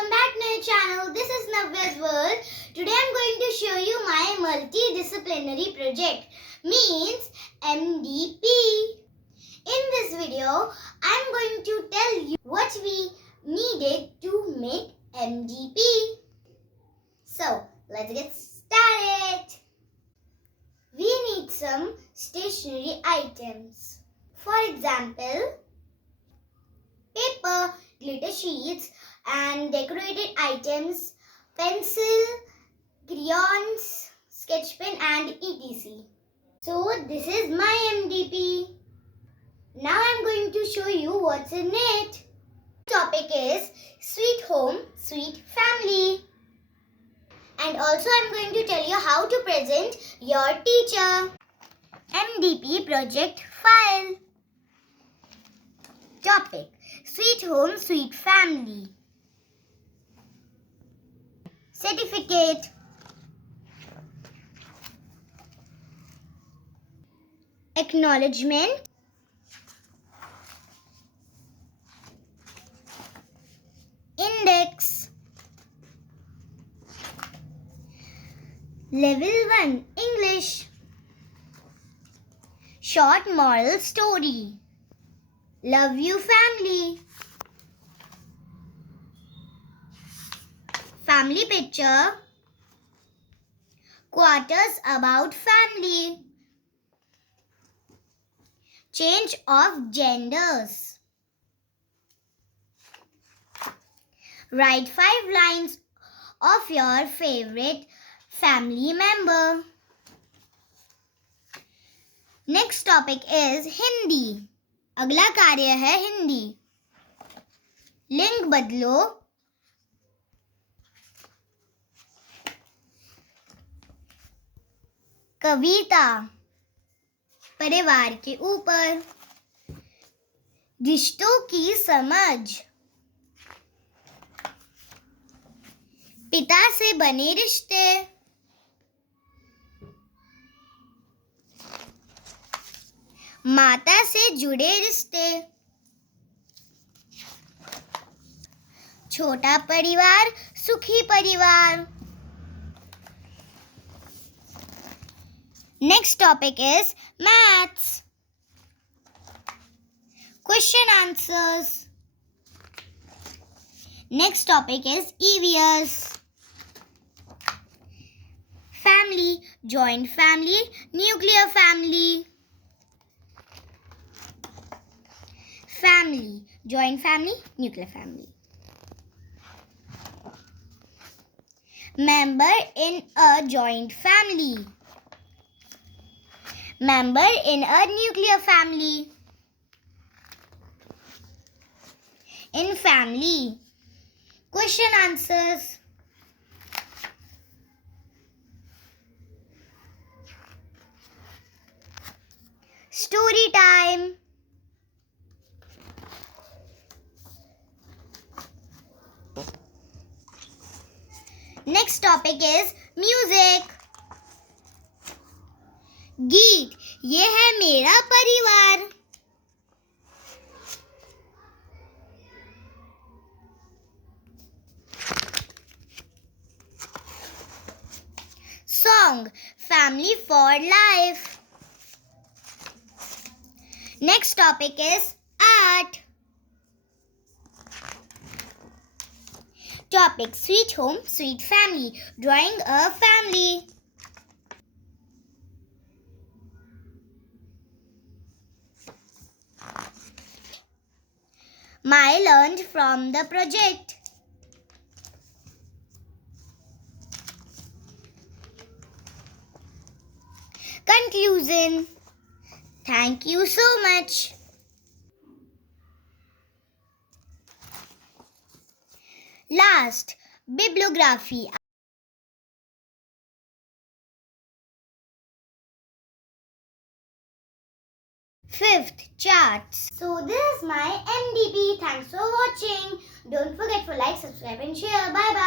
welcome back to my channel. This is Navya's World. Today I'm going to show you my multi-disciplinary project, means MDP. In this video, I'm going to tell you what we needed to make MDP. So, let's get started. We need some stationery items. For example, paper, glitter sheets and decorated items, pencil, crayons, sketch pen and etc. So this is my MDP. Now I'm going to show you what's in it. Topic is Sweet Home, Sweet Family. And also I'm going to tell you how to present your teacher. MDP project file. Topic: Sweet Home, Sweet Family. Certificate. Acknowledgement. Index. Level 1 English. Short moral story. Love you, family. Family picture. Quarters about family. Change of genders. Write 5 lines of your favorite family member. Next topic is Hindi. अगला कार्य है हिंदी. लिंग बदलो. कविता. परिवार के ऊपर. रिश्तों की समझ. पिता से बने रिश्ते. माता से जुड़े रिश्ते. छोटा परिवार, सुखी परिवार. Next topic is maths. Question answers. Next topic is EVS. Family, joint family, nuclear family. Family, joint family, nuclear family. Member in a joint family. Member in a nuclear family. In family. Question answers. Story time. Next topic is music. गीत. ये है मेरा परिवार. Song. Family for life. Next topic is art. Topic: Sweet Home, Sweet Family. Drawing a family. My learned from the project. Conclusion. Thank you so much. Last, bibliography. Fifth, charts. So this is my MDP. Thanks for watching. Don't forget to like, subscribe and share. Bye bye.